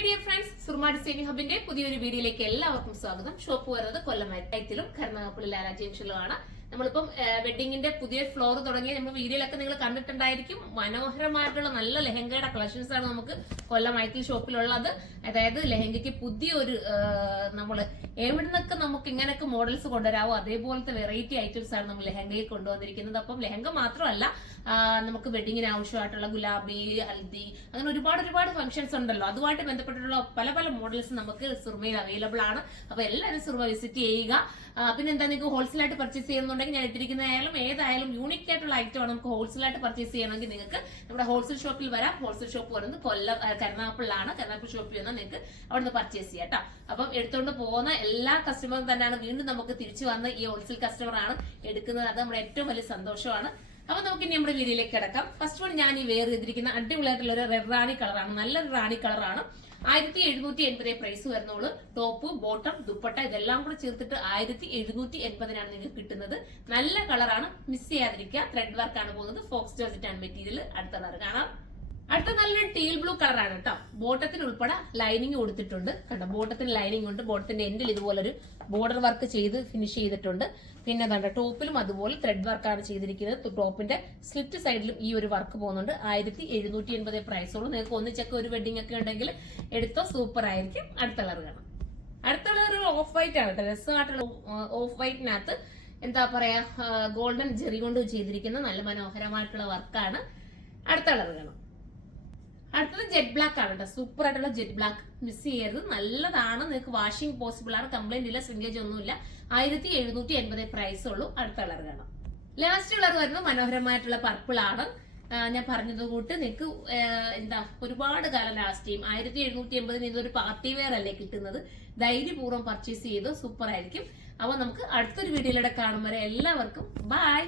My dear friends, Surma designing ഹബിന്റെ പുതിയൊരു വീഡിയോയിലേക്ക് എല്ലാവർക്കും സ്വാഗതം. ഷോപ്പ് വരുന്നത് കൊല്ലം ഐത്തിലും കരുനാഗപ്പള്ളി ലാല ജംഗ്ഷനിലുമാണ്. നമ്മളിപ്പം വെഡിങ്ങിന്റെ പുതിയ ഫ്ലോർ തുടങ്ങി നമ്മൾ വീഡിയോയിലൊക്കെ നിങ്ങൾ കണ്ടിട്ടുണ്ടായിരിക്കും. മനോഹരമായിട്ടുള്ള നല്ല ലെഹങ്കയുടെ കളക്ഷൻസ് ആണ് നമുക്ക് കൊല്ലം ഐത്തിൽ ഷോപ്പിലുള്ളത്. അതായത് ലെഹങ്കയ്ക്ക് പുതിയൊരു നമ്മൾ എവിടെ നിന്നൊക്കെ നമുക്ക് ഇങ്ങനെയൊക്കെ മോഡൽസ് കൊണ്ടുവരാവോ അതേപോലത്തെ വെറൈറ്റി ഐറ്റംസ് ആണ് നമ്മൾ ലെഹങ്കയിൽ കൊണ്ടുവന്നിരിക്കുന്നത്. അപ്പം ലെഹങ്ക മാത്രമല്ല, നമുക്ക് വെഡിങ്ങിന് ആവശ്യമായിട്ടുള്ള ഗുലാബി, ഹൽദി, അങ്ങനെ ഒരുപാട് ഫംഗ്ഷൻസ് ഉണ്ടല്ലോ. അതുമായിട്ട് ബന്ധപ്പെട്ടിട്ടുള്ള പല മോഡൽസ് നമുക്ക് സുർമയിൽ അവൈലബിൾ ആണ്. അപ്പൊ എല്ലാവരും സുർമ വിസിറ്റ് ചെയ്യുക. പിന്നെ എന്താ, നിങ്ങൾക്ക് ഹോൾസെയിൽ ആയിട്ട് പർച്ചേസ് ചെയ്യുന്നുണ്ടെങ്കിൽ ഞാൻ ഇട്ടിരിക്കുന്നതായാലും ഏതായാലും യൂണിക് ആയിട്ടുള്ള ഐറ്റം ആണ്. നമുക്ക് ഹോൾസെയിൽ ആയിട്ട് പർച്ചേസ് ചെയ്യണമെങ്കിൽ നിങ്ങൾക്ക് നമ്മുടെ ഹോൾസെയിൽ ഷോപ്പിൽ വരാം. ഹോൾസെയിൽ ഷോപ്പ് വരുന്നത് കൊല്ലം കരുനാഗപ്പള്ളിലാണ്. കരുനാഗപ്പള്ളി ഷോപ്പിൽ വന്നാൽ നിങ്ങൾക്ക് അവിടുന്ന് പർച്ചേസ് ചെയ്യാം കേട്ടോ. അപ്പം എടുത്തുകൊണ്ട് പോകുന്ന എല്ലാ കസ്റ്റമറും തന്നെയാണ് വീണ്ടും നമുക്ക് തിരിച്ചു വന്ന് ഈ ഹോൾസെയിൽ കസ്റ്റമർ ആണ് എടുക്കുന്നത്. അത് നമ്മുടെ ഏറ്റവും വലിയ സന്തോഷമാണ്. അപ്പൊ നമുക്ക് ഇനി നമ്മുടെ വീഡിയോയിലേക്ക് കിടക്കാം. ഫസ്റ്റ് വൺ ഞാൻ ഈ വെയർ ചെയ്തിരിക്കുന്ന അടിപൊളിയായിട്ടുള്ള ഒരു റെഡ് റാണി കളറാണ്. നല്ലൊരു റാണി കളറാണ്. 1780 പ്രൈസ് വരുന്നുള്ളൂ. ടോപ്പ്, ബോട്ടം, ദുപ്പട്ട ഇതെല്ലാം കൂടെ ചേർത്തിട്ട് 1780 നിങ്ങൾക്ക് കിട്ടുന്നത്. നല്ല കളറാണ്, മിസ് ചെയ്യാതിരിക്കുക. ത്രെഡ് വർക്ക് ആണ് പോകുന്നത്. ഫോക്സ് ജോർജറ്റ് ആണ് മെറ്റീരിയൽ. അടുത്ത കളർ കാണാം. അടുത്ത നല്ലൊരു ടീൽ ബ്ലൂ കളറാണ് കേട്ടോ. ബോട്ടത്തിന് ഉൾപ്പെടെ ലൈനിങ് കൊടുത്തിട്ടുണ്ട്. കണ്ടോ, ബോട്ടത്തിന് ലൈനിങ് ഉണ്ട്. ബോട്ടത്തിന്റെ എൻഡിൽ ഇതുപോലൊരു ബോർഡർ വർക്ക് ചെയ്ത് ഫിനിഷ് ചെയ്തിട്ടുണ്ട്. പിന്നെ കണ്ടോ, ടോപ്പിലും അതുപോലെ ത്രെഡ് വർക്കാണ് ചെയ്തിരിക്കുന്നത്. ടോപ്പിന്റെ സ്ലിറ്റ് സൈഡിലും ഈ ഒരു വർക്ക് പോകുന്നുണ്ട്. 1780 പ്രൈസോളൂ. നിങ്ങൾക്ക് ഒന്നിച്ചൊക്കെ ഒരു വെഡിങ് ഒക്കെ ഉണ്ടെങ്കിൽ എടുത്തോ, സൂപ്പർ ആയിരിക്കും. അടുത്ത കളർ കാണാം. അടുത്ത കളർ ഓഫ് വൈറ്റ് ആണ് കേട്ടോ. രസമായിട്ടുള്ള ഓഫ് വൈറ്റിനകത്ത് എന്താ പറയാ, ഗോൾഡൻ ജെറി കൊണ്ട് ചെയ്തിരിക്കുന്ന നല്ല മനോഹരമായിട്ടുള്ള വർക്കാണ്. അടുത്ത കളർ കാണാം. അടുത്തത് ജെറ്റ് ബ്ലാക്ക് ആണ് കേട്ടോ. സൂപ്പർ ആയിട്ടുള്ള ജെറ്റ് ബ്ലാക്ക്, മിസ് ചെയ്യരുത്. നല്ലതാണ്, നിങ്ങൾക്ക് വാഷിംഗ് പോസിബിൾ ആണ്. കംപ്ലൈന്റ് ഇല്ല, സ്വിംഗേജ് ഒന്നുമില്ല. 1780 പ്രൈസ് ഉള്ളൂ. അടുത്ത കളർ കാണാം. ലാസ്റ്റ് കളർ വരുന്നത് മനോഹരമായിട്ടുള്ള പർപ്പിൾ ആണ്. ഞാൻ പറഞ്ഞത് കൂട്ട് നിങ്ങൾക്ക് എന്താ ഒരുപാട് കാലം ലാസ്റ്റ് ചെയ്യും. 1780 ഇതൊരു പാർട്ടി വെയർ അല്ലേ കിട്ടുന്നത്. ധൈര്യപൂർവ്വം പർച്ചേസ് ചെയ്ത് സൂപ്പർ ആയിരിക്കും. അപ്പൊ നമുക്ക് അടുത്തൊരു വീഡിയോയിലൂടെ കാണും വരെ എല്ലാവർക്കും ബൈ.